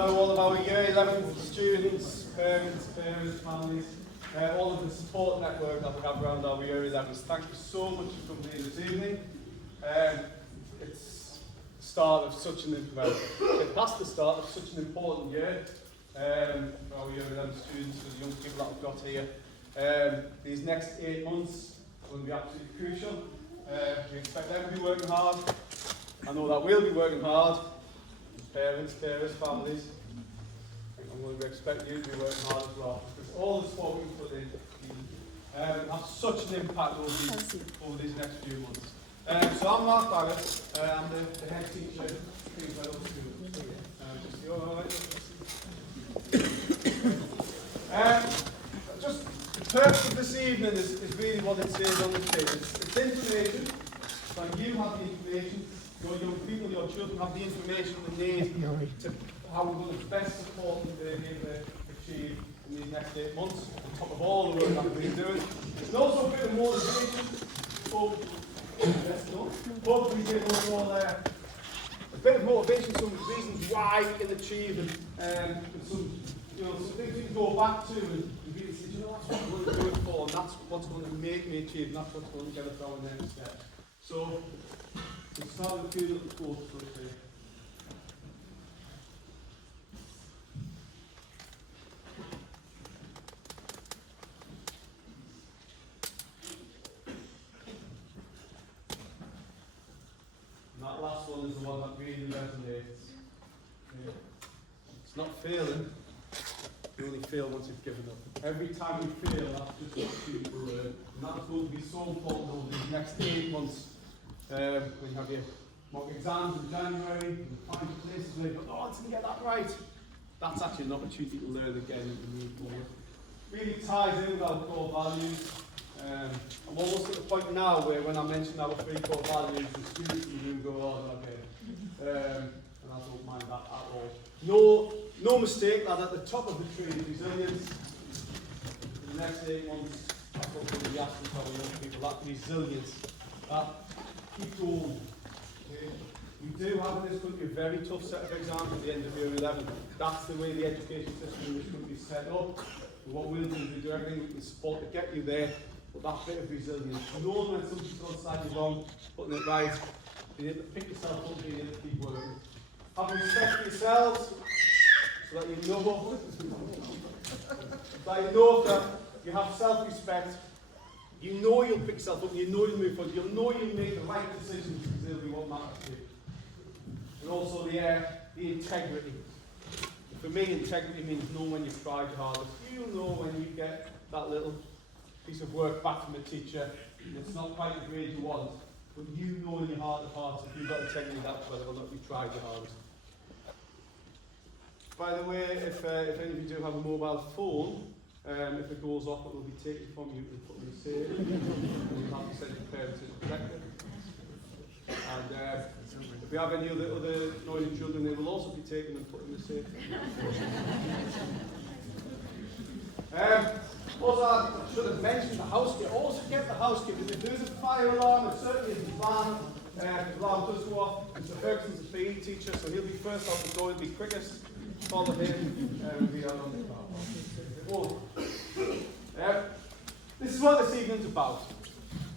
Hello all of our Year 11 students, parents, families, all of the support network that we have around our Year 11s. Thank you so much for coming in this evening. It's the start of such an, well, it's past the start of such an important year for our Year 11 students, for the young people that we've got here. These next 8 months are going to be absolutely crucial. We expect them to be working hard. I know that we'll be working hard. Parents, carers, families. I'm going to expect you to be working hard as well, because all the support we put in has such an impact over these next few months. So I'm Mark Barrett, I'm the head teacher of King's Meadow School. Just you all right? Just the purpose of this evening is really what it says on the page. It's information, so you have the information. Your young people, your children have the information they need to how we're going to best support them to be able to achieve in these next 8 months, on top of all the work that we've been doing. There's also a bit of motivation, hopefully give us all a bit of motivation, some reasons why we can achieve, and some, some things we can go back to and really say, that's what I'm going to do it for, and that's what's going to make me achieve, and that's what's going to get us our next step. So, we start with a few little quotes for today. And that last one is the one that really resonates. Yeah. It's not failing, you only fail once you've given up. Every time you fail, that's just what you learn. And that's going to be so important over these next 8 months. When you have your mock exams in January, and find places where you go, oh, I didn't get that right. That's actually an opportunity to learn again in the new year. Really ties in with our core values. I'm almost at the point now where when I mention our 3 core values, the students in the room go, oh, okay. And I don't mind that at all. No mistake that at the top of the tree is resilience. In the next 8 months, that's what we're going to be asking for our young people, that resilience. Keep going. Okay. We do have in this country a very tough set of exams at the end of year 11. That's the way the education system in this country is set up. And what we'll do is we do everything we can support to get you there, but that bit of resilience. Knowing when something's going slightly wrong, putting it right, being able to pick yourself up, being able to keep working. Have respect for yourselves, so that you know that you have self-respect. You know you'll pick yourself up, you know you'll move forward, you'll know you'll make the right decisions because they'll be what matters to you. And also the integrity. For me, integrity means knowing when you've tried your hardest. You know when you get that little piece of work back from a teacher, and it's not quite the grade you want, but you know in your heart of hearts if you've got integrity, that's whether or not you've tried your hardest. By the way, if any of you do have a mobile phone, if it goes off, it will be taken from you and put in the safe. You'll have to send your parents to protect it. And if we have any other noisy children, they will also be taken and put in the safe. Also, I should have mentioned the house kit. Also get the house kit, because if there is a fire alarm, it certainly isn't planned. The alarm does go off. Mr. Ferguson's a PE teacher, so he'll be first out the door, he'll be quickest. Follow him, and we are on the car. This is what this evening's about.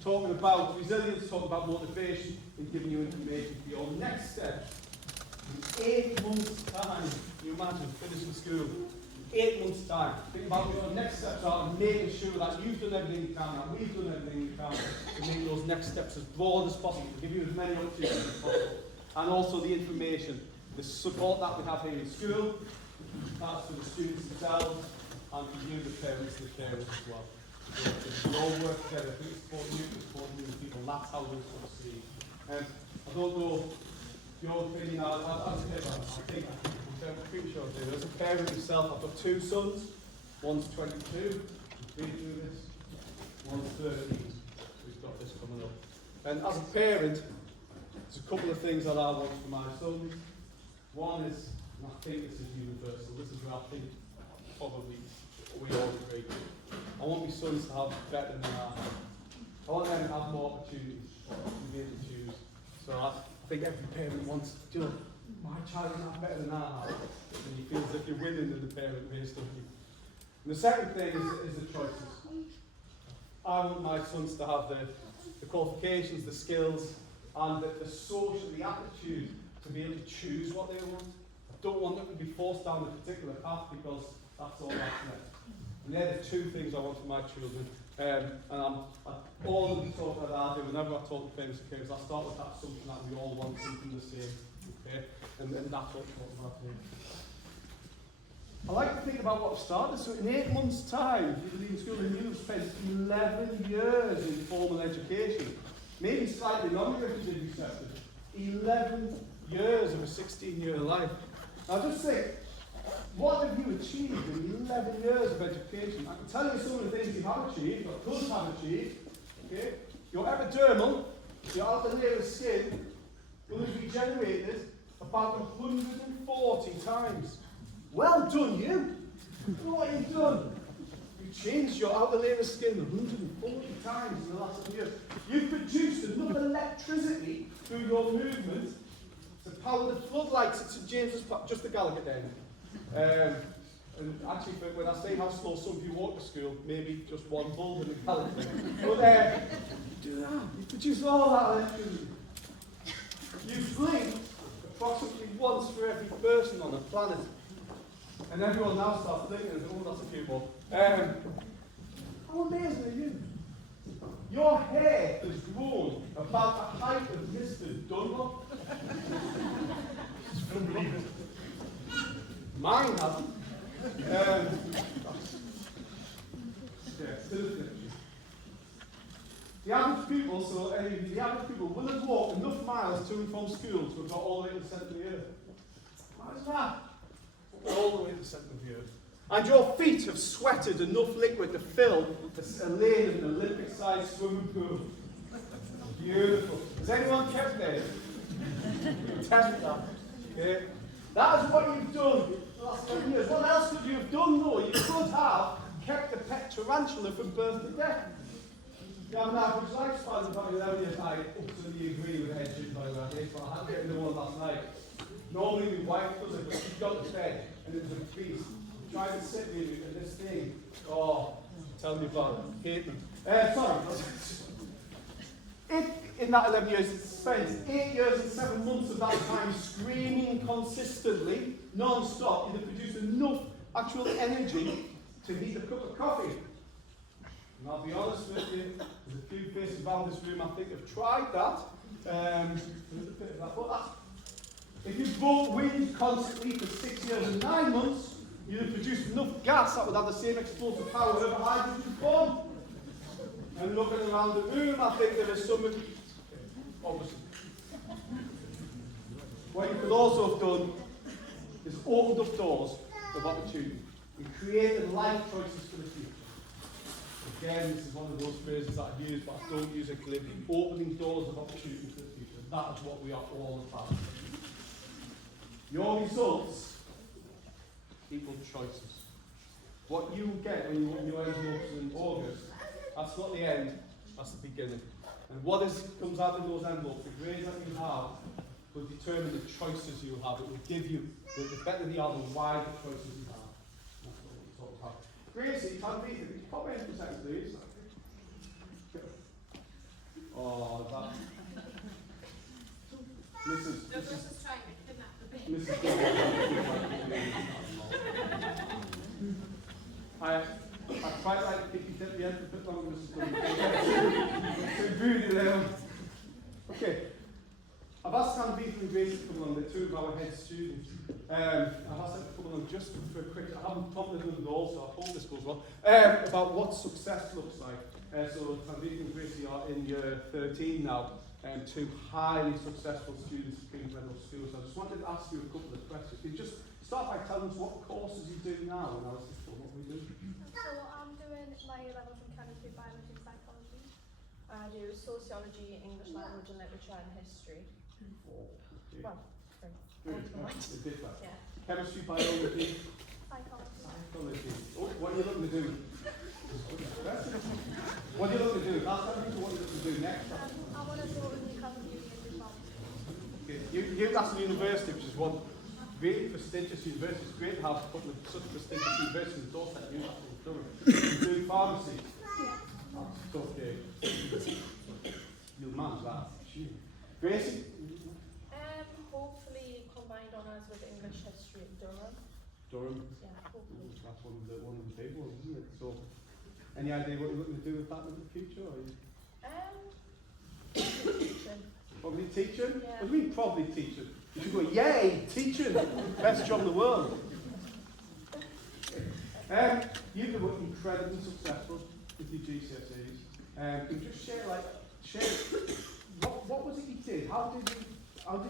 Talking about resilience, talking about motivation, and giving you information for your next step. In 8 months' time, can you imagine finishing school? 8 months' time. Think about what your next steps are and making sure that you've done everything you can, that we've done everything we can to make those next steps as broad as possible, to give you as many opportunities as possible. And also the information, the support that we have here in school, that's for the students themselves, and for you, the parents and the carers as well. So we all work together. We support you, we support new people. That's how we'll succeed. I don't know your opinion as a parent. I'm pretty sure I do. As a parent myself, I've got 2 sons. One's 22, he's been through this. One's 13, who's got this coming up. And as a parent, there's a couple of things that I want for my sons. One is, and I think this is universal, this is where I think probably we all agree. I want my sons to have better than I have. I want them to have more opportunities to be able to choose. So I think every parent wants, you know, my child is not better than I have. And you feel as if you're winning in the parent race, don't you? And the second thing is the choices. I want my sons to have the qualifications, the skills, and the social, the aptitude to be able to choose what they want. I don't want them to be forced down a particular path because that's all that's left. And they're the two things I want for my children. All of the talk that I do, whenever I talk to famous kids, I start with that assumption that we all want something the same. Okay? And that's what we're talking about here. I like to think about what I've started. So in 8 months' time, you'll be in school and you've spent 11 years in formal education. Maybe slightly longer if you did accept it. 11 years of a 16-year life. Now just think, what have you achieved in 11 years of education? I can tell you some of the things you have achieved, or could have achieved. Okay? Your epidermal, your outer layer of skin, will have regenerated about 140 times. Well done, you! Look what you've done. You've changed your outer layer of skin 140 times in the last 2 years. You've produced enough electricity through your movement to power the floodlights at St James's Park, just the Gallagher Den. And actually, when I say how slow some of you walk to school, maybe just one bulb in the Gallagher Den. But do that. You produce all that electricity. You blink approximately once for every person on the planet. And everyone now starts thinking, oh, that's a few more. How amazing are you? Your hair has grown about the height of Mr. Dunlop. It's unbelievable. Mine hasn't. The average people, the average people will have walked enough miles to and from school to have got all the way to the centre of the earth. How is that? All the way to the centre of the earth. And your feet have sweated enough liquid to fill a lane in an Olympic-sized swimming pool. Beautiful. Has anyone kept there? Test that. Okay? That is what you've done the last 10 years. What else could you have done though? You could have kept a pet tarantula from birth to death. You have an average lifespan of about 11 years. I absolutely agree with Edgy, by the way. I had to get into one last night. Normally my wife does it, but she got to bed and it was a feast. Tried to sit with you and this thing, oh, tell me about it. Hate me. Sorry. If in that 11 years it's spent 8 years and 7 months of that time screaming consistently, non-stop, you'd have produced enough actual energy to heat a cup of coffee. And I'll be honest with you, there's a few faces around this room I think have tried that. There's a bit of that. But that's, if you brought wind constantly for 6 years and 9 months, you'd have produced enough gas that would have the same explosive power of a hydrogen bomb. And looking around the room, I think there is some, obviously. What you could also have done is opened up doors of opportunity and created life choices for the future. Again, this is one of those phrases that I use, but I don't use it glibly. Opening doors of opportunity for the future. That is what we are all about. Your results equal choices. What you get when you open your envelopes in August, that's not the end, that's the beginning. And what comes out of those envelopes, the grades that you have, will determine the choices you have. It will give you, the better they are, the wider choices you have. That's what we talk about. Gracie, Tanvi, could you pop in for a second, please? Oh, that. Mrs. trying to kidnap the baby. I quite like to keep you at the end a bit longer, Mrs. Dunn. Okay. I've asked Tanvi and Grace to come on, they're two of our head students. I've asked them to come on just for a quick, I haven't prompted them at all, so I hope this goes well, about what success looks like. So Tanvi and Grace are in year 13 now, two highly successful students at King's Meadow School. So I just wanted to ask you a couple of questions. Can you just start by telling us what courses you do now and what we do? So I'm doing my levels in chemistry, biology and psychology. I do sociology, English language and literature and history. Oh, okay. Well, sorry. Good. Yeah. Chemistry, biology, Psychology. Oh, what are you looking to do? What are you looking to do? Last time, what are you looking to do next? I want to go to Newcastle Uni and do pharmacy. Newcastle University, which is one really prestigious university. It's great to have a couple of such prestigious universities in the doorstep. Newcastle and Durham. You're doing pharmacy. That's okay. You'll manage that. Gracie? Hopefully combined honours with English history at Durham. Durham. Yeah, hopefully. That's one of the big ones, isn't it? So, any idea what you're looking to do with that in the future? Or you Teaching. probably teaching? Yeah. What do you mean probably teaching? You should go, yay, teaching! Best job in the world. You've been incredibly successful with your GCSEs. Can you just share what was it you did? How did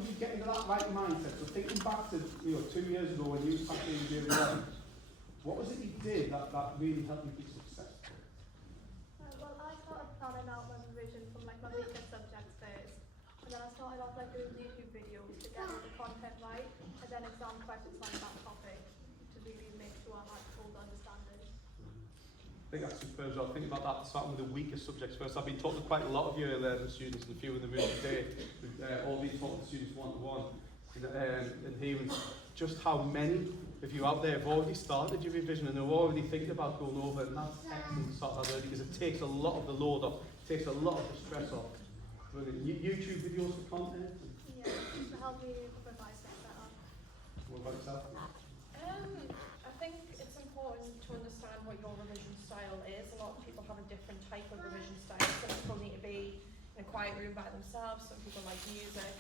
you get into that right mindset? So thinking back to 2 years ago when you were sat in year 11, what was it you did that really helped you be successful? Well, I started planning out my revision from like my weaker subjects first, and then I started off like doing YouTube videos to get all the content right, and then exam questions on that topic to really make sure I had full understanding. I think that's super as well. Think about that, starting with the weaker subjects first. I've been talking to quite a lot of your students, and a few in the room today. We've all been talking to students one-to-one, and hearing just how many of you out there have already started your revision and are already thinking about going over it, and that's excellent to start that early because it takes a lot of the load off, takes a lot of the stress off. Brilliant. YouTube videos for content? Yeah, to help me revise that better. What about yourself? I think it's important to understand what your revision style is. A lot of people have a different type of revision style. Some people need to be in a quiet room by themselves, some people like music.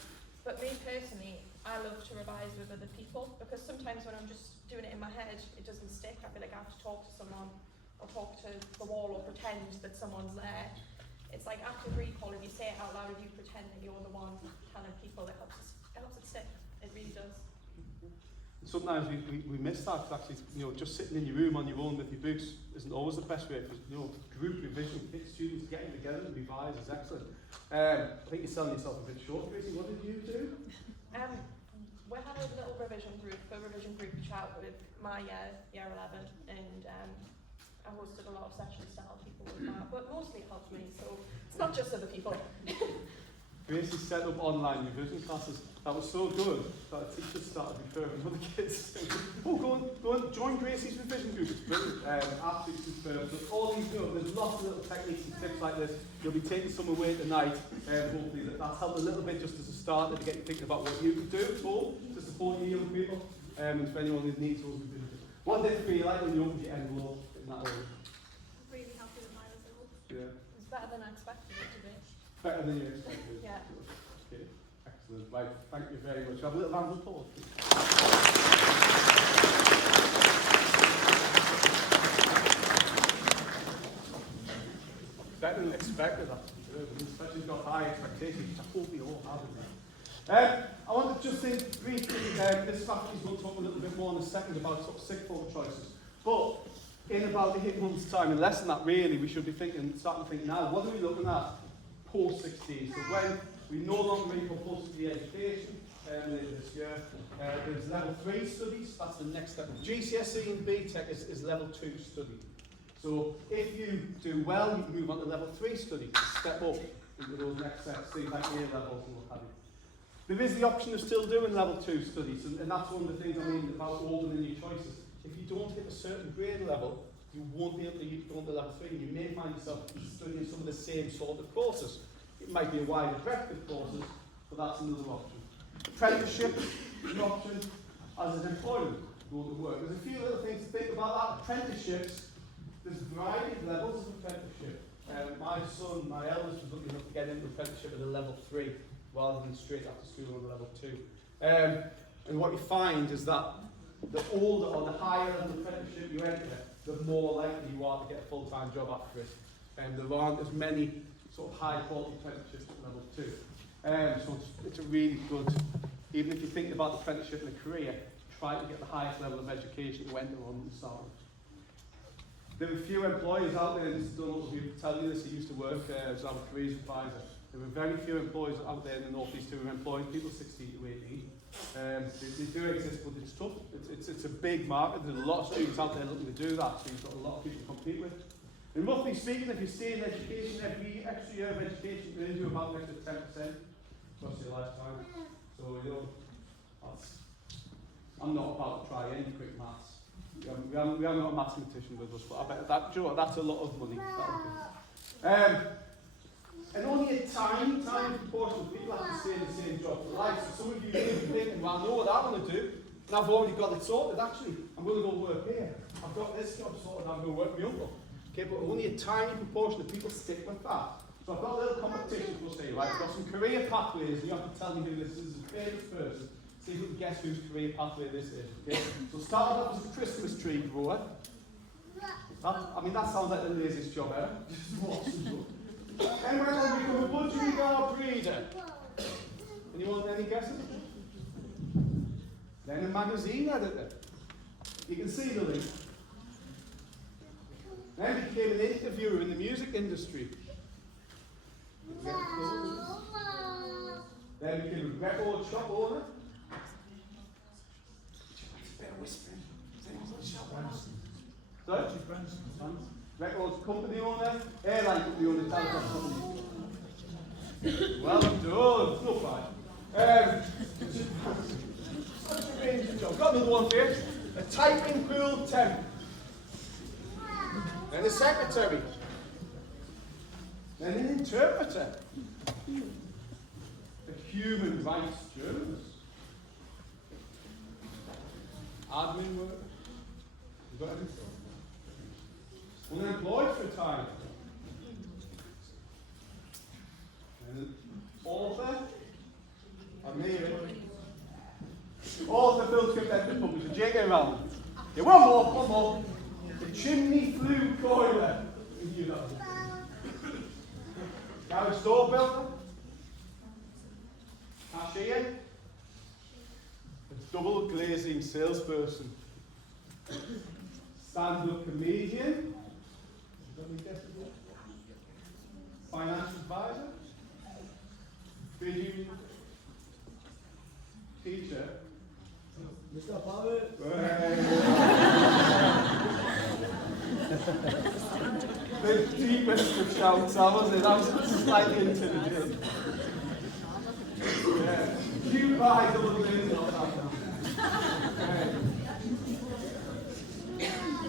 But me personally, I love to revise with other people because sometimes when I'm just doing it in my head, it doesn't stick. I feel like I have to talk to someone or talk to the wall or pretend that someone's there. It's like active recall. If you say it out loud, if you pretend that you're the one telling people, it helps it stick. It really does. Sometimes we miss that, 'cause actually, just sitting in your room on your own with your books isn't always the best way. Because, group revision, students getting together and revise is excellent. I think you're selling yourself a bit short, Gracie. What did you do? We had a little revision group chat with my year 11, and I hosted a lot of sessions to help people with that, but mostly it helped me, so it's not just other people. Gracie set up online revision classes. That was so good that teachers started referring other kids. Go and join Gracie's revision group. It's brilliant. Absolutely superb. So all these there's lots of little techniques and tips like this. You'll be taking some away tonight. Hopefully that's helped a little bit just as a starter to get you thinking about what you can do at home to support your young people. And for anyone who needs those revisions. What did it feel like when you opened your envelope in that area? Really happy with my results. Yeah. It was better than I expected it to be. Better than you expected. Yeah. Okay, excellent. Right, thank you very much. Have a little round of applause. Better than expected, that's good. Especially if you've got high expectations, which I hope we all have in there. I want to just think briefly, this faculty is going to talk a little bit more in a second about sort of sixth form choices. But in about 8 months' time, and less than that really, we should be starting to think now, what are we looking at post-16? So when we no longer read for post-degree education later this year, there's level 3 studies, that's the next step. GCSE and BTEC is level 2 study. So if you do well, you can move on to level 3 study, to step up into those next steps, things like A levels and what have you. There is the option of still doing level 2 studies, and that's one of the things I mean about opening your choices. If you don't hit a certain grade level, you won't be able to go on to level 3, and you may find yourself studying some of the same sort of courses. It might be a wider breadth of courses, but that's another option. Apprenticeship is an option, as is employment, going to work. There's a few little things to think about that. Apprenticeships, there's a variety of levels of apprenticeship. My son, my eldest, was lucky enough to get into apprenticeship at a level 3, rather than straight after school on level 2. And what you find is that the older or the higher level apprenticeship you enter, the more likely you are to get a full-time job after it. And there aren't as many sort of high-quality apprenticeships at level 2. So it's a really good, even if you think about apprenticeship and a career, try to get the highest level of education to enter on the start. There are a few employers out there, and don't know if you tell you this, I used to work as our careers advisor. There were very few employers out there in the North East who were employing people 16 to 18. They do exist, but it's tough. It's a big market. There's a lot of students out there looking to do that, so you've got a lot of people to compete with. And roughly speaking, if you stay in education, every extra year of education turns you about an extra 10% across your lifetime. So, you know, I'm not about to try any quick maths. We haven't got a mathematician with us, but I bet that, Joe, that's a lot of money. And only a tiny proportion of people have to stay in the same job for life. So some of you may be thinking, well, I know what I want to do, and I've already got it sorted, actually. I'm going to go work here. I've got this job sorted, I'm going to work with my uncle. Okay, but only a tiny proportion of people stick with that. So I've got a little competition for say, right? I've got some career pathways, and you have to tell me who this is a famous person. See if you can guess whose career pathway this is. Okay? So started off as a Christmas tree grower. That sounds like the laziest job ever. Just watch and look. Then went on to become a butchery dog breeder. Anyone any guesses? Then a magazine editor. You can see the link. Then became an interviewer in the music industry. Then became a record shop owner. Sorry? Record company owner, airline company owner, telephone company. Well done, no fight. Such a range of jobs. Got another one for you. A typing pool temp. Then a secretary. Then an interpreter. A human rights journalist. Admin work. You got anything? Unemployed for a time. And an author. Author, film script editor, publisher. J.K. Rowling. Yeah, one more. The chimney flue coiler. We knew that one. Garage door builder. Cashier. A double glazing salesperson. Stand-up comedian. Financial advisor. Trade union teacher. Mr. Barrett. The deepest of shouts, I was it. I was slightly intimidated. Yeah. You buy double glazing or something.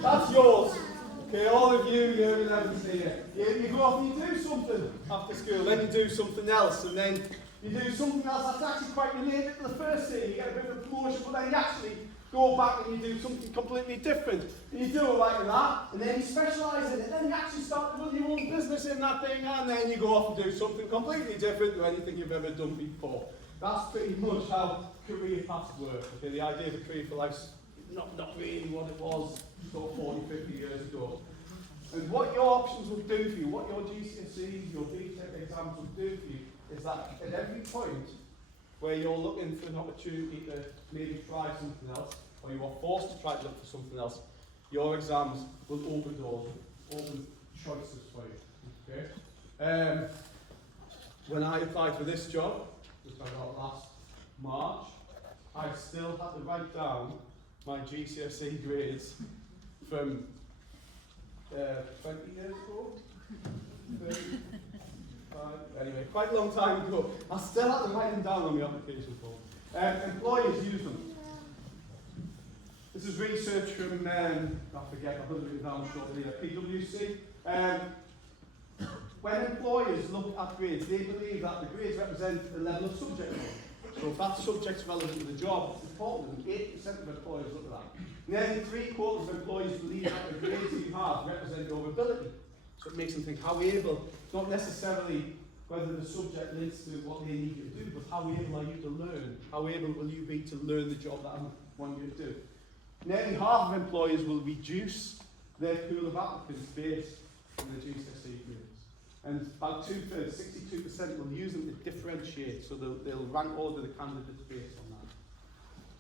That's yours. Okay, all of you, year 11s here. You go off and you do something after school, then you do something else, and then you do something else that's actually quite related to the first year. You get a bit of a promotion, but then you actually go back and you do something completely different. And you do it like that, and then you specialise in it, and then you actually start to run your own business in that thing, and then you go off and do something completely different to anything you've ever done before. That's pretty much how career paths work. Okay, the idea of a career for life's not really what it was sort of 40, 50 years ago. And what your options will do for you, what your GCSEs, your BTEC exams will do for you, is that at every point where you're looking for an opportunity to maybe try something else, or you are forced to try to look for something else, your exams will open doors, open choices for you. Okay? When I applied for this job, which I got last March, I still had to write down my GCSE grades from 20 years ago? 35, anyway, quite a long time ago. I still had to write them down on the application form. Employers use them. This is research from, I forget, I've written it down shortly here, PwC. When employers look at grades, they believe that the grades represent a level of subject knowledge. So if that subject's relevant to the job, it's important. 80% of employers look at that. Nearly 3/4 of employees believe that the grades you have represent your ability. So it makes them think how able, not necessarily whether the subject links to what they need you to do, but how able are you to learn? How able will you be to learn the job that I want you to do? Nearly half of employers will reduce their pool of applicants based on their GCSE grades. And about 2/3, 62% will use them to differentiate, so they'll rank order the candidates based on that.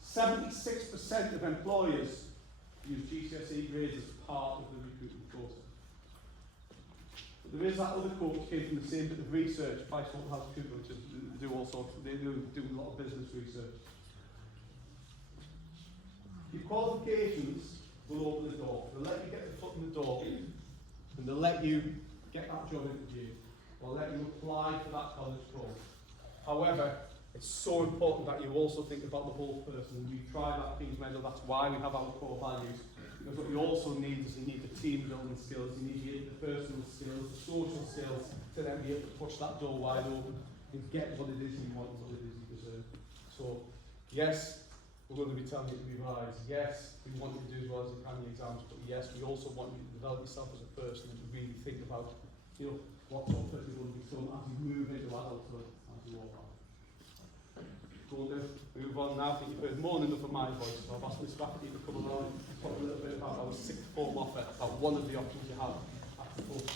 76% of employers use GCSE grades as part of the recruitment process. But there is that other quote which came from the same bit of research, PricewaterhouseCoopers, which do all sorts, they do a lot of business research. Your qualifications will open the door. They'll let you get the foot in the door, and they'll let you get that job interview, or let you apply for that college course. However, It's so important that you also think about the whole person. We try that King's Medal, that's why we have our core values. Because what you also need is you need the team building skills, you need the interpersonal skills, the social skills to then be able to push that door wide open and get what it is you want and what it is you deserve. So, yes, we're going to be telling you to revise. Yes, we want you to do as well as you can in the exams, but yes, we also want you to develop yourself as a person and to really think about, you know, what sort of person you want to become as you move into adulthood, as you walk on. Go on, move on now. I think you've heard more than enough of my voice, so I've asked Miss Rafferty to come along and talk a little bit about our sixth form offer, about one of the options you have at the post.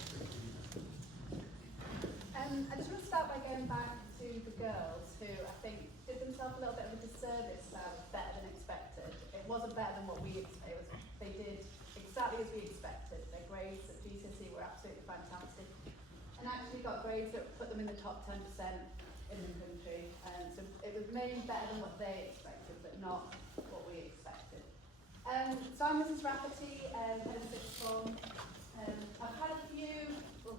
I just want to start by going back to the girls who I think did themselves a little bit of a disservice about better than expected. It wasn't better than what we expected. They did exactly as we expected. Their grades at GCSE were absolutely fantastic, and actually got grades that put them in the top 10% in the country. So it was maybe better than what they expected, but not what we expected. So I'm Mrs. Rafferty, head of sixth form. I've had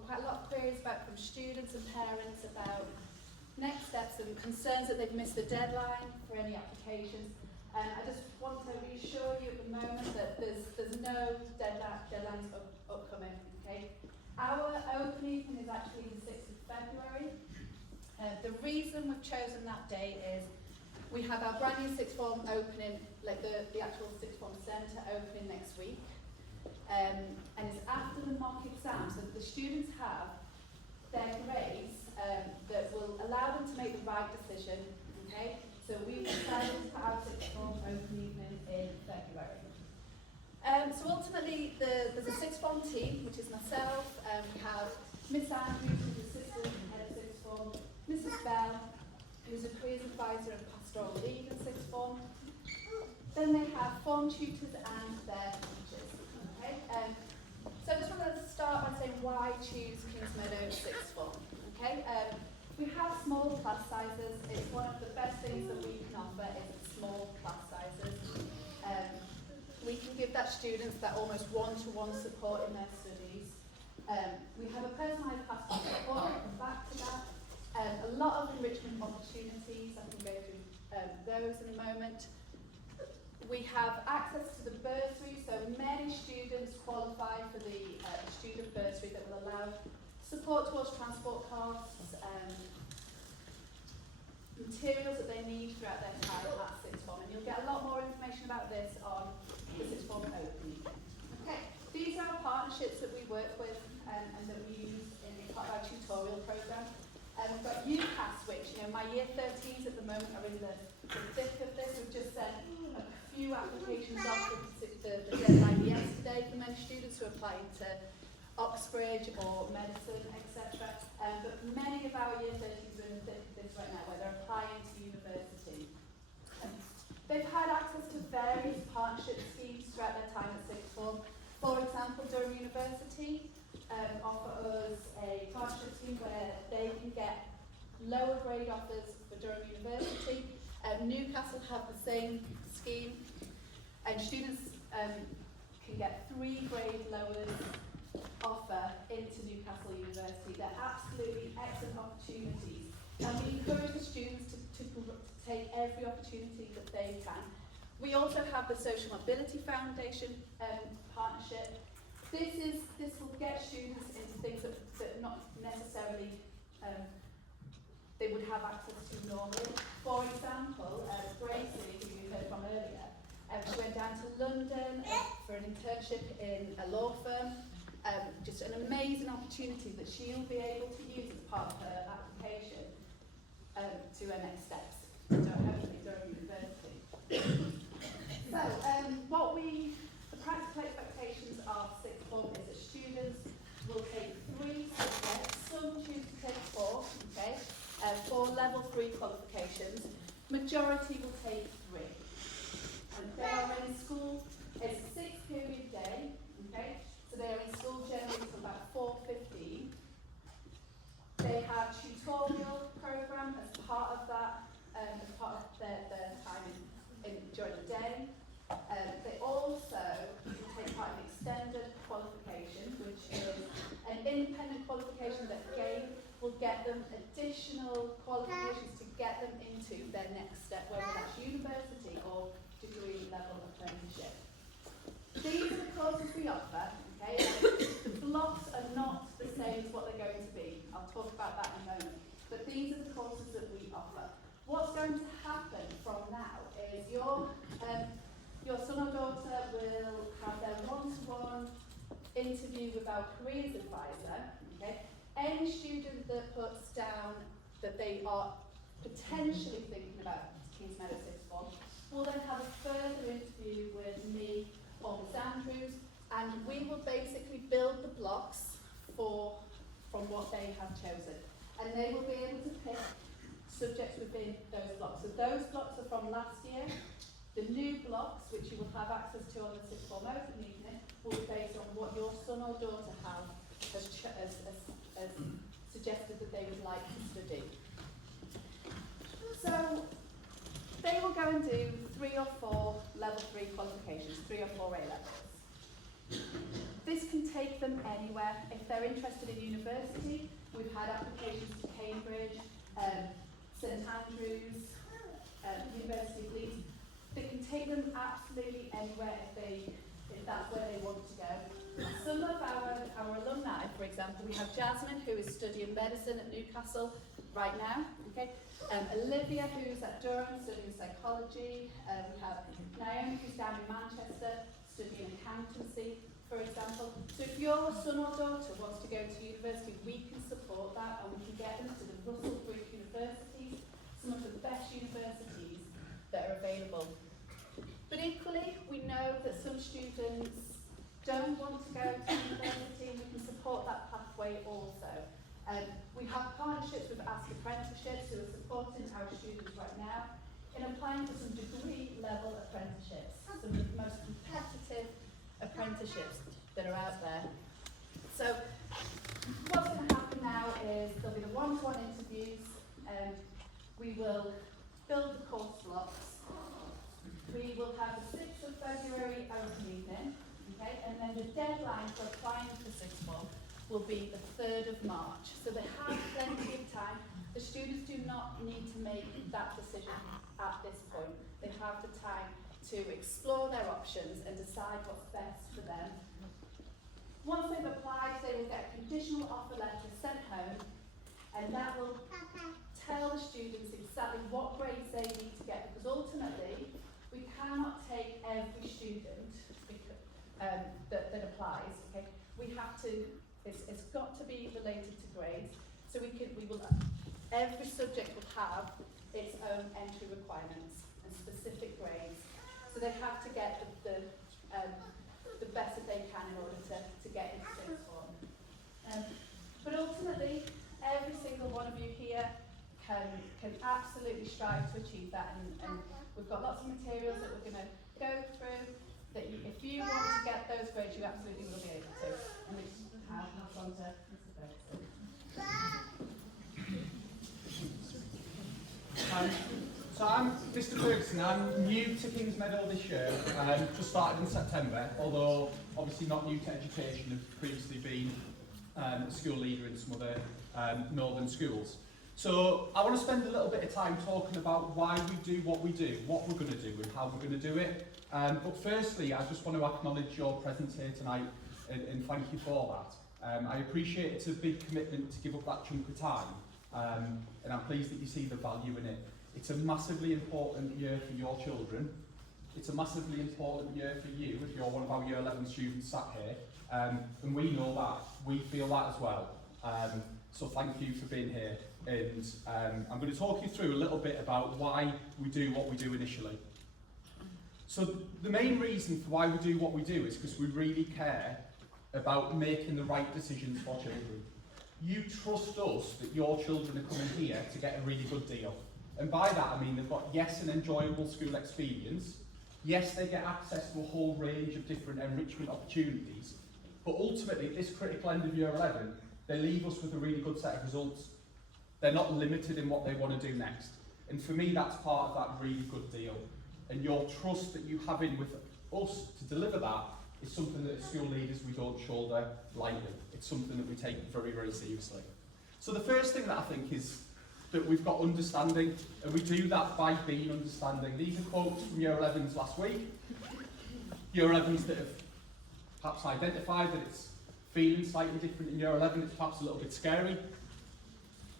quite a lot of queries back from students and parents about next steps and concerns that they've missed the deadline for any applications. I just want to reassure you at the moment that there's no deadlines upcoming. Okay, our open evening is actually the 6th of February. The reason we've chosen that date is we have our brand new sixth form opening, like the actual sixth form centre opening next week. And it's after the mock exams that the students have their grades that will allow them to make the right decision. Okay, so we've decided to put our sixth form open evening in February. So ultimately, there's a sixth form team, which is myself. We have Miss Andrews, who's assistant head of sixth form, Mrs. Bell, who's a careers advisor and pastoral lead in sixth form. Then they have form tutors and their teachers. Okay. So I just want to start by saying why choose Kings Meadow sixth form. Okay. We have small class sizes. It's one of the best things that we can offer is small class sizes. We can give that students that almost one-to-one support in their studies. We have a personalised pastoral support. I'll come back to that. A lot of enrichment opportunities. I can go through those in a moment. We have access to the bursary, so many students qualify for the student bursary that will allow support towards transport costs, materials that they need throughout their time at sixth form, and you'll get a lot more information about this on the sixth form opening. Okay, these are our partnerships that we work with and that we use in part of our tutorial programme. We've got UCAS, which, my year 13s at the moment are in the thick of this. We've just sent a few applications off the deadline yesterday for many students who are applying to Oxbridge or medicine, etc. But many of our year 13s are in the thick of this right now, where they're applying to university. They've had access to various partnership schemes throughout their time at sixth form. For example, Durham University offer us a partnership scheme where they can get lower grade offers for Durham University. Newcastle have the same scheme, and students can get 3 grade lowers offer into Newcastle University. They're absolutely excellent opportunities, and we encourage the students to take every opportunity that they can. We also have the Social Mobility Foundation partnership. This will get students into things that not necessarily they would have access to normally. For example, Gracie, who you heard from earlier, she went down to London for an internship in a law firm. Just an amazing opportunity that she'll be able to use as part of her application to her next steps. So hopefully Durham University. So the practical expectations of sixth form is that students will take 3 subjects. Some choose to take 4. Okay. For level 3 qualifications, majority will take 3. And they are in school, it's a 6-period day, okay? So they are in school generally till about 4:15. They have tutorial programme as part of that, as part of their time during the day. They also take part in extended qualification, which is an independent qualification that again will get them additional qualifications to get them into into their next step, whether that's university or degree level apprenticeship. These are the courses we offer, okay? The blocks are not the same as what they're going to be. I'll talk about that in a moment. But these are the courses that we offer. What's going to happen from now is your son or daughter will have their one-to-one interview with our careers advisor, okay? Any student that puts down that they are potentially thinking about Kings Meadow Sixth Form will then have a further interview with me or Miss Andrews, and we will basically build the blocks from what they have chosen. And they will be able to pick subjects within those blocks. So those blocks are from last year. The new blocks, which you will have access to on the Sixth Form Open Evening, will be based on what your son or daughter has suggested that they would like to study. So they will go and do 3 or 4 level 3 qualifications, 3 or 4 A levels. This can take them anywhere. If they're interested in university, we've had applications to Cambridge, St Andrews, University of Leeds. They can take them absolutely anywhere if that's where they want to go. Some of our alumni, for example, we have Jasmine, who is studying medicine at Newcastle right now. Okay, Olivia, who's at Durham studying psychology. We have Naomi, who's down in Manchester studying accountancy, for example. So if your son or daughter wants to go to university, we can support that, and we can get them to the Russell Group universities, some of the best universities that are available. But equally, we know that some students don't want to go to university, and we can support that pathway also. We have partnerships with Ask Apprenticeships, who are supporting our students right now in applying for some degree level apprenticeships, some of the most competitive apprenticeships that are out there. So what's going to happen now is there'll be the one-to-one interviews, we will build the course blocks, we will have the 6th of February open evening, okay, and then the deadline for applying for Sixth Form will be the 3rd of March. So they have plenty of time. The students do not need to make that decision at this point. They have the time to explore their options and decide what's best for them. Once they've applied, they will get a conditional offer letter sent home, and that will tell the students exactly what grades they need to get, because ultimately we cannot take every student that applies. Okay, we have to. It's got to be related to grades. So every subject will have its own entry requirements and specific grades. So they have to get the best that they can in order to get into Sixth Form. But ultimately, every single one of you here can absolutely strive to achieve that, and we've got lots of materials that we're going to go through, that if you want to get those grades, you absolutely will be able to. And we have pass on to Mr. Ferguson. So I'm Mr. Ferguson. I'm new to Kings Meadow this year. Just started in September, although obviously not new to education. I've previously been a school leader in some other northern schools. So I want to spend a little bit of time talking about why we do, what we're going to do, and how we're going to do it. But firstly, I just want to acknowledge your presence here tonight and thank you for that. I appreciate it's a big commitment to give up that chunk of time, and I'm pleased that you see the value in it. It's a massively important year for your children. It's a massively important year for you if you're one of our Year 11 students sat here, and we know that, we feel that as well. So thank you for being here, and I'm going to talk you through a little bit about why we do what we do initially. So the main reason for why we do what we do is because we really care about making the right decisions for children. You trust us that your children are coming here to get a really good deal. And by that I mean they've got, yes, an enjoyable school experience, yes, they get access to a whole range of different enrichment opportunities, but ultimately at this critical end of Year 11, they leave us with a really good set of results. They're not limited in what they want to do next. And for me, that's part of that really good deal. And your trust that you have in with us to deliver that is something that as school leaders we don't shoulder lightly. It's something that we take very, very seriously. So the first thing that I think is that we've got understanding, and we do that by being understanding. These are quotes from Year 11s last week. Year 11s that have perhaps identified that it's feeling slightly different in Year 11, it's perhaps a little bit scary.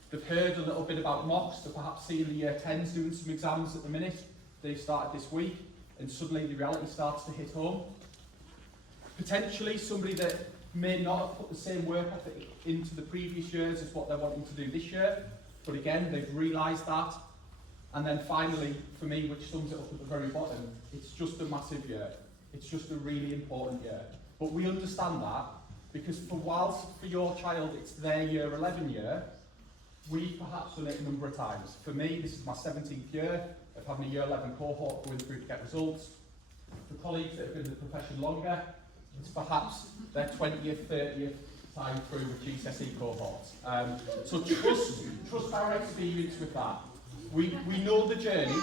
They've heard a little bit about mocks, they're perhaps seeing the Year 10s doing some exams at the minute. They've started this week, and suddenly the reality starts to hit home. Potentially somebody that may not have put the same work ethic into the previous years as what they're wanting to do this year, but again, they've realised that. And then finally, for me, which sums it up at the very bottom, it's just a massive year. It's just a really important year. But we understand that, because whilst for your child it's their Year 11 year, we've perhaps done it a number of times. For me, this is my 17th year of having a Year 11 cohort going through to get results. For colleagues that have been in the profession longer, it's perhaps their 20th, 30th time through with GCSE cohorts. So trust our experience with that. We know the journey,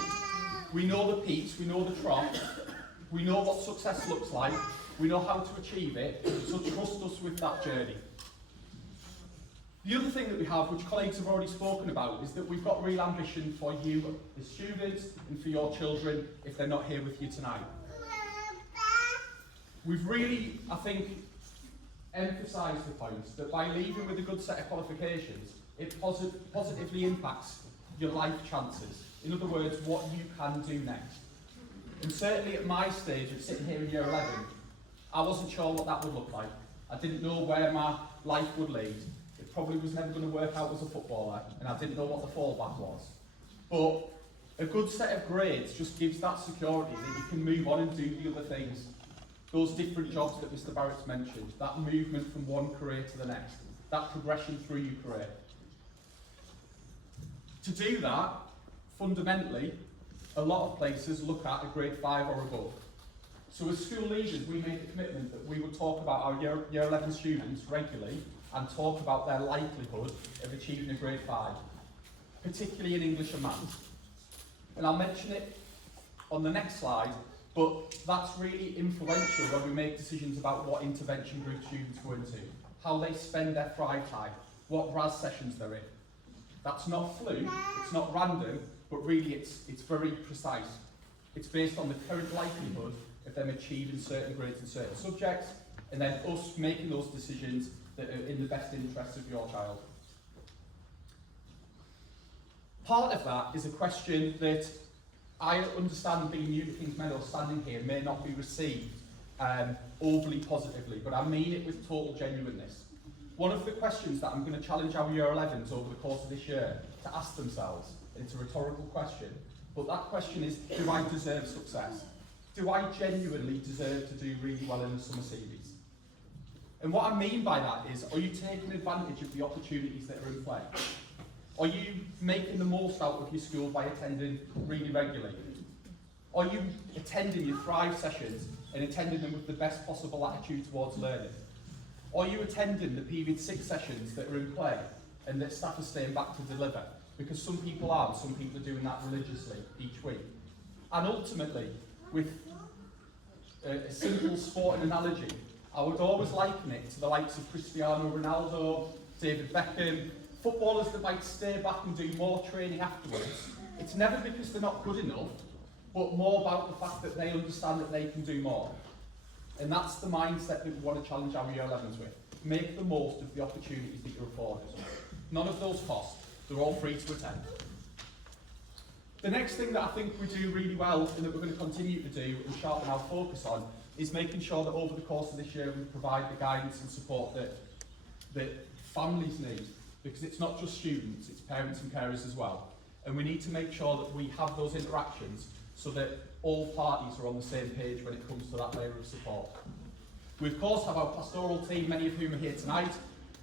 we know the peaks, we know the troughs, we know what success looks like, we know how to achieve it, so trust us with that journey. The other thing that we have, which colleagues have already spoken about, is that we've got real ambition for you as students and for your children if they're not here with you tonight. We've really, I think, emphasised the point that by leaving with a good set of qualifications, it positively impacts your life chances. In other words, what you can do next. And certainly at my stage of sitting here in Year 11, I wasn't sure what that would look like. I didn't know where my life would lead. It probably was never going to work out as a footballer, and I didn't know what the fallback was. But a good set of grades just gives that security that you can move on and do the other things. Those different jobs that Mr. Barrett's mentioned, that movement from one career to the next, that progression through your career. To do that, fundamentally, a lot of places look at a grade 5 or above. So as school leaders, we made the commitment that we would talk about our Year 11 students regularly and talk about their likelihood of achieving a grade 5, particularly in English and maths. And I'll mention it on the next slide, but that's really influential when we make decisions about what intervention group students go into, how they spend their Thrive time, what RAS sessions they're in. That's not fluke, it's not random, but really it's very precise. It's based on the current likelihood of them achieving certain grades in certain subjects, and then us making those decisions that are in the best interests of your child. Part of that is a question that I understand, being new to Kings Meadow, standing here, may not be received overly positively, but I mean it with total genuineness. One of the questions that I'm going to challenge our Year 11s over the course of this year to ask themselves, and it's a rhetorical question, but that question is, do I deserve success? Do I genuinely deserve to do really well in the summer series? And what I mean by that is, are you taking advantage of the opportunities that are in play? Are you making the most out of your school by attending really regularly? Are you attending your Thrive sessions and attending them with the best possible attitude towards learning? Are you attending the period 6 sessions that are in play and that staff are staying back to deliver? Because some people are, and some people are doing that religiously each week. And ultimately, with a simple sporting analogy, I would always liken it to the likes of Cristiano Ronaldo, David Beckham, footballers that might stay back and do more training afterwards. It's never because they're not good enough, but more about the fact that they understand that they can do more. And that's the mindset that we want to challenge our Year 11s with. Make the most of the opportunities that you're afforded. None of those costs. They're all free to attend. The next thing that I think we do really well, and that we're going to continue to do and sharpen our focus on, is making sure that over the course of this year we provide the guidance and support that families need. Because it's not just students, it's parents and carers as well. And we need to make sure that we have those interactions so that all parties are on the same page when it comes to that layer of support. We of course have our pastoral team, many of whom are here tonight.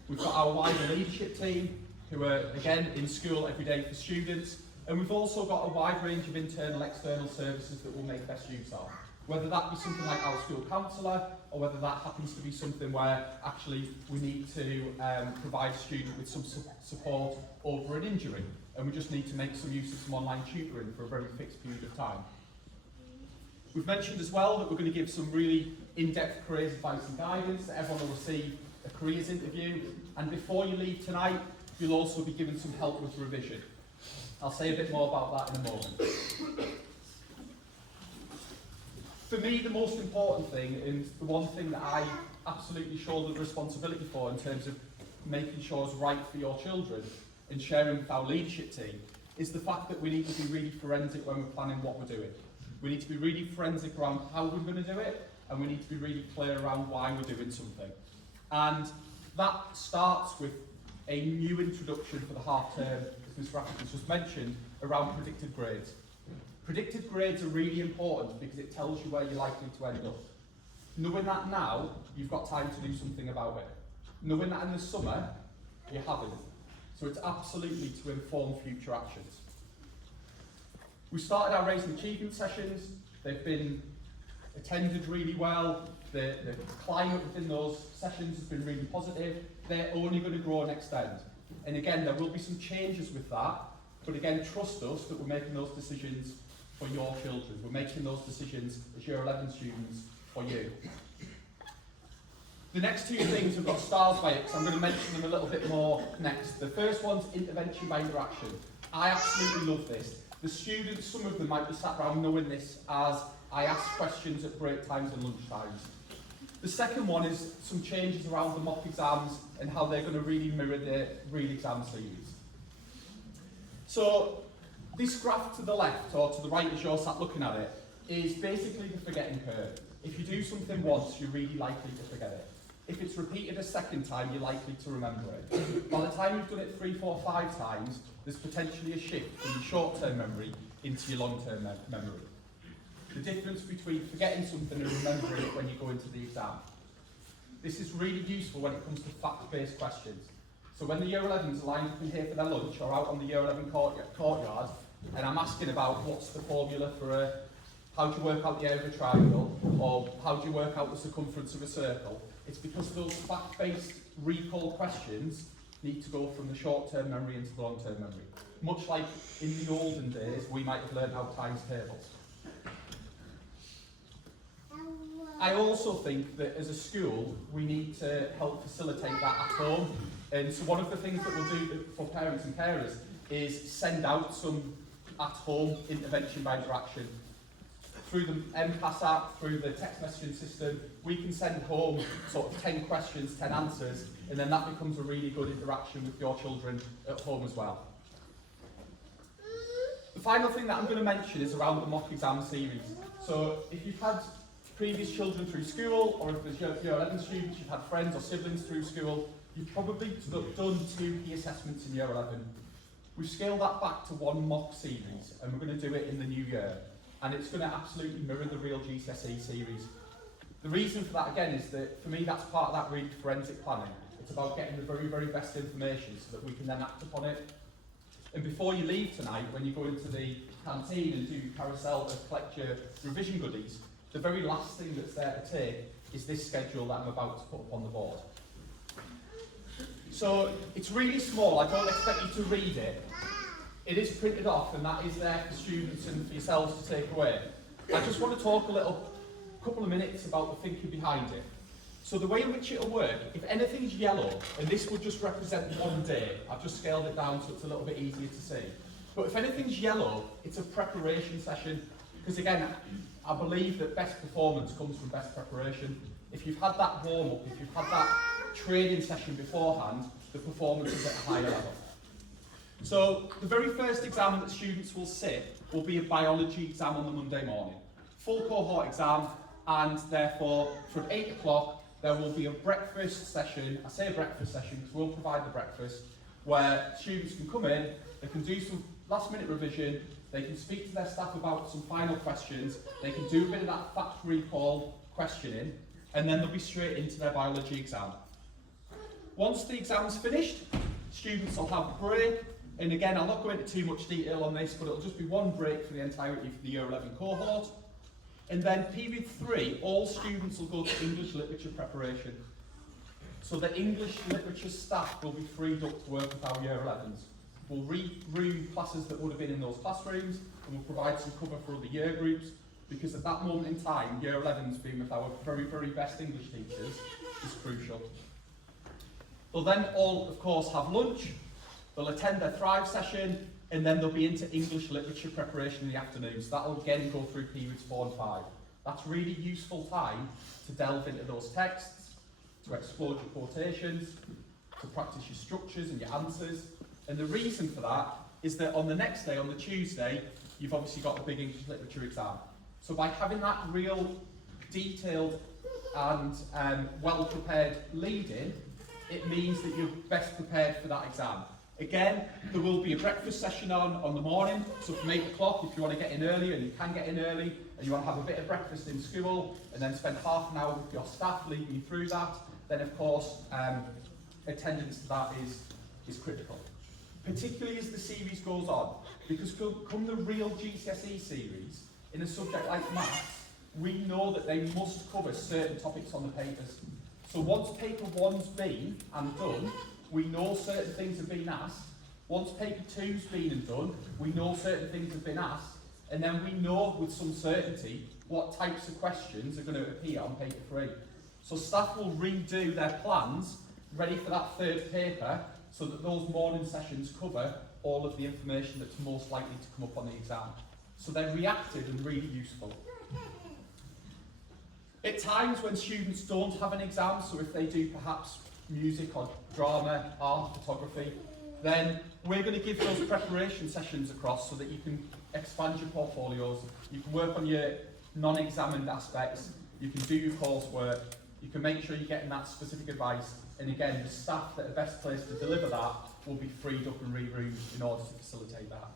We've got our wider leadership team, who are again in school every day for students. And we've also got a wide range of internal, external services that we'll make best use of. Whether that be something like our school counsellor, or whether that happens to be something where actually we need to provide a student with some support over an injury, and we just need to make some use of some online tutoring for a very fixed period of time. We've mentioned as well that we're going to give some really in-depth careers advice and guidance, that everyone will receive a careers interview, and before you leave tonight, you'll also be given some help with revision. I'll say a bit more about that in a moment. For me, the most important thing, and the one thing that I absolutely shoulder the responsibility for in terms of making sure it's right for your children and sharing with our leadership team, is the fact that we need to be really forensic when we're planning what we're doing. We need to be really forensic around how we're going to do it, and we need to be really clear around why we're doing something. And that starts with a new introduction for the half term, as Mr. Rafford has just mentioned, around predicted grades. Predicted grades are really important because it tells you where you're likely to end up. Knowing that now, you've got time to do something about it. Knowing that in the summer, you haven't. So it's absolutely to inform future actions. We started our Raising Achievement sessions. They've been attended really well. The climate within those sessions has been really positive. They're only going to grow and extend. And again, there will be some changes with that. But again, trust us that we're making those decisions for your children. We're making those decisions as Year 11 students for you. The next two things have got stars by it, so I'm going to mention them a little bit more next. The first one's intervention by interaction. I absolutely love this. The students, some of them might be sat around knowing this as I ask questions at break times and lunch times. The second one is some changes around the mock exams and how they're going to really mirror the real exam series. So this graph to the left, or to the right as you're sat looking at it, is basically the forgetting curve. If you do something once, you're really likely to forget it. If it's repeated a second time, you're likely to remember it. By the time you've done it 3, 4, 5 times, there's potentially a shift from your short-term memory into your long-term memory. The difference between forgetting something and remembering it when you go into the exam. This is really useful when it comes to fact-based questions. So when the Year 11s are lined up in here for their lunch or out on the Year 11 courtyard, and I'm asking about what's the formula for how do you work out the area of a triangle, or how do you work out the circumference of a circle, it's because those fact-based recall questions need to go from the short-term memory into the long-term memory. Much like in the olden days, we might have learned how times tables. I also think that as a school, we need to help facilitate that at home. And so one of the things that we'll do for parents and carers is send out some at-home intervention by interaction. Through the MCAS app, through the text messaging system, we can send home sort of 10 questions, 10 answers, and then that becomes a really good interaction with your children at home as well. The final thing that I'm going to mention is around the mock exam series. So if you've had previous children through school, or if there's Year 11 students, you've had friends or siblings through school, you've probably done 2 key assessments in Year 11. We've scaled that back to 1 mock series, and we're going to do it in the new year. And it's going to absolutely mirror the real GCSE series. The reason for that, again, is that for me that's part of that really forensic planning. It's about getting the very, very best information so that we can then act upon it. And before you leave tonight, when you go into the canteen and do your carousel and collect your revision goodies, the very last thing that's there to take is this schedule that I'm about to put up on the board. So it's really small, I don't expect you to read it. It is printed off and that is there for students and for yourselves to take away. I just want to talk a couple of minutes about the thinking behind it. So the way in which it'll work, if anything's yellow, and this would just represent one day, I've just scaled it down so it's a little bit easier to see. But if anything's yellow, it's a preparation session. Because again, I believe that best performance comes from best preparation. If you've had that warm-up, if you've had that training session beforehand, the performance is at a higher level. So the very first exam that students will sit will be a biology exam on the Monday morning. Full cohort exam, and therefore from 8 o'clock there will be a breakfast session. I say a breakfast session because we'll provide the breakfast, where students can come in, they can do some last minute revision, they can speak to their staff about some final questions, they can do a bit of that fact recall questioning, and then they'll be straight into their biology exam. Once the exam's finished, students will have a break, and again, I'll not go into too much detail on this, but it'll just be 1 break for the entirety of the Year 11 cohort. And then period 3, all students will go to English literature preparation. So the English literature staff will be freed up to work with our Year 11s. We'll re-room classes that would have been in those classrooms, and we'll provide some cover for other year groups, because at that moment in time, Year 11s being with our very, very best English teachers is crucial. They'll then all, of course, have lunch, they'll attend their Thrive session, and then they'll be into English literature preparation in the afternoon. So that'll again go through periods 4 and 5. That's really useful time to delve into those texts, to explore your quotations, to practice your structures and your answers. And the reason for that is that on the next day, on the Tuesday, you've obviously got the big English literature exam. So by having that real detailed and well-prepared lead-in, it means that you're best prepared for that exam. Again, there will be a breakfast session on the morning, so from 8 o'clock, if you want to get in early, and you can get in early, and you want to have a bit of breakfast in school, and then spend half an hour with your staff leading you through that, then of course, attendance to that is critical. Particularly as the series goes on, because come the real GCSE series, in a subject like maths, we know that they must cover certain topics on the papers. So once paper 1's been and done, we know certain things have been asked. Once paper 2's been and done, we know certain things have been asked. And then we know with some certainty what types of questions are going to appear on paper 3. So staff will redo their plans, ready for that third paper, so that those morning sessions cover all of the information that's most likely to come up on the exam. So they're reactive and really useful. At times when students don't have an exam, so if they do perhaps music or drama, art, photography, then we're going to give those preparation sessions across so that you can expand your portfolios, you can work on your non-examined aspects, you can do your coursework, you can make sure you're getting that specific advice, and again, the staff that are best placed to deliver that will be freed up and re-roomed in order to facilitate that.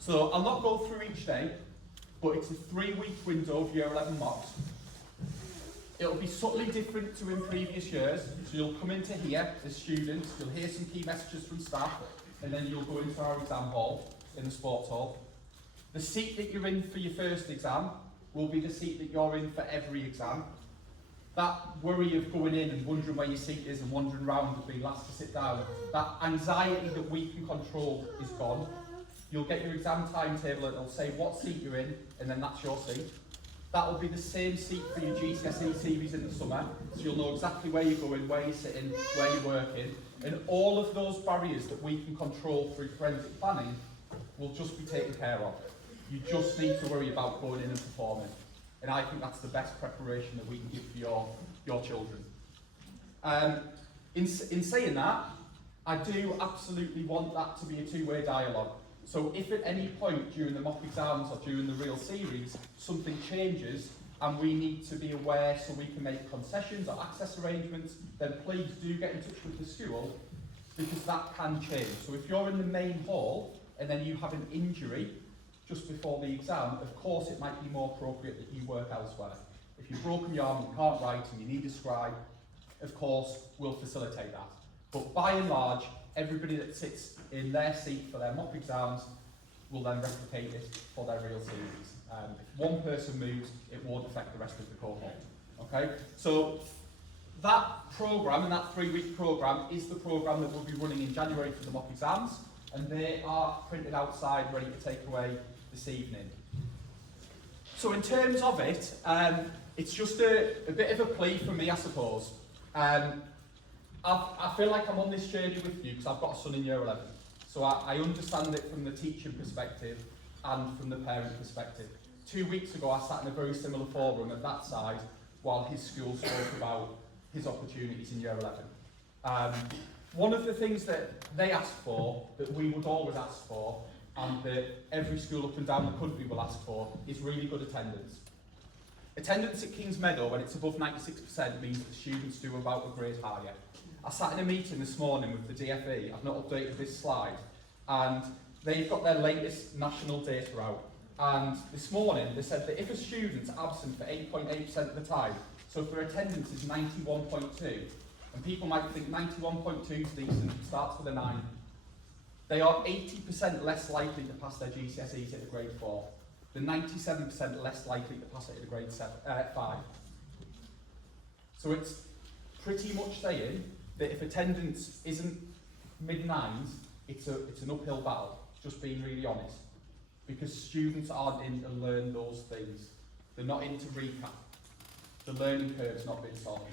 So I'll not go through each day, but it's a 3-week window of Year 11 mocks. It'll be subtly different to in previous years, so you'll come into here as students, you'll hear some key messages from staff, and then you'll go into our exam hall, in the sports hall. The seat that you're in for your first exam will be the seat that you're in for every exam. That worry of going in and wondering where your seat is and wandering around and being last to sit down, that anxiety that we can control is gone. You'll get your exam timetable and it'll say what seat you're in, and then that's your seat. That will be the same seat for your GCSE series in the summer, so you'll know exactly where you're going, where you're sitting, where you're working, and all of those barriers that we can control through forensic planning will just be taken care of. You just need to worry about going in and performing. And I think that's the best preparation that we can give for your children. In saying that, I do absolutely want that to be a two-way dialogue. So if at any point during the mock exams or during the real series, something changes and we need to be aware so we can make concessions or access arrangements, then please do get in touch with the school, because that can change. So if you're in the main hall and then you have an injury just before the exam, of course it might be more appropriate that you work elsewhere. If you've broken your arm and you can't write and you need a scribe, of course we'll facilitate that. But by and large, everybody that sits in their seat for their mock exams will then replicate it for their real series. If one person moves, it won't affect the rest of the cohort. Okay? So that programme and that 3-week programme is the programme that we'll be running in January for the mock exams, and they are printed outside ready to take away this evening. So in terms of it, it's just a bit of a plea from me, I suppose. I feel like I'm on this journey with you because I've got a son in Year 11. So I understand it from the teaching perspective and from the parent perspective. 2 weeks ago, I sat in a very similar forum at that side while his school spoke about his opportunities in Year 11. One of the things that they asked for, that we would always ask for, and that every school up and down the country will ask for, is really good attendance. Attendance at Kings Meadow, when it's above 96%, means that the students do about a grade higher. I sat in a meeting this morning with the DFE, I've not updated this slide, and they've got their latest national data out. And this morning they said that if a student's absent for 8.8% of the time, so if their attendance is 91.2, and people might think 91.2 is decent, it starts with a 9, they are 80% less likely to pass their GCSEs at a grade 4. They're 97% less likely to pass it at a grade 5. So it's pretty much saying that if attendance isn't mid-9s, it's an uphill battle, just being really honest. Because students aren't in to learn those things. They're not in to recap. The learning curve's not been solved.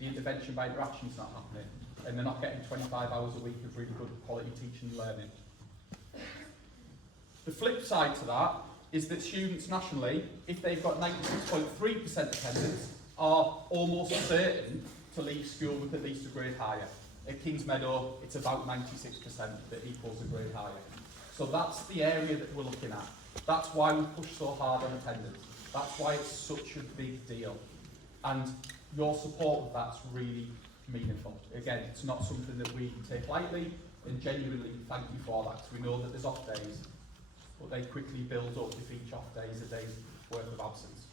The intervention by interaction's not happening. And they're not getting 25 hours a week of really good quality teaching and learning. The flip side to that is that students nationally, if they've got 96.3% attendance, are almost certain to leave school with at least a grade higher. At Kingsmeadow, it's about 96% that equals a grade higher. So that's the area that we're looking at. That's why we push so hard on attendance. That's why it's such a big deal. And your support with that's really meaningful. Again, it's not something that we take lightly, and genuinely thank you for that, because we know that there's off days, but they quickly build up if each off day is a day's worth of absence.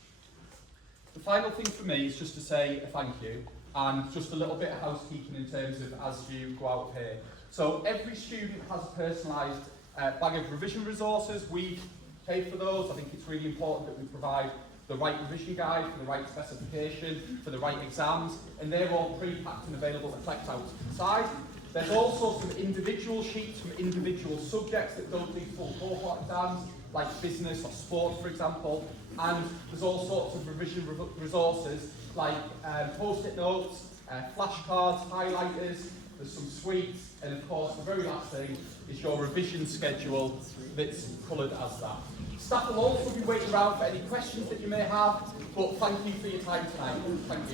The final thing for me is just to say a thank you, and just a little bit of housekeeping in terms of as you go out of here. So every student has a personalised bag of revision resources. We pay for those. I think it's really important that we provide the right revision guide for the right specification, for the right exams, and they're all pre-packed and available to collect outside. There's also some individual sheets from individual subjects that don't do full cohort exams, like business or sport, for example. And there's all sorts of revision resources, like post-it notes, flashcards, highlighters, there's some sweets, and of course, the very last thing is your revision schedule that's coloured as that. Staff will also be waiting around for any questions that you may have, but thank you for your time tonight. Thank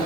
you.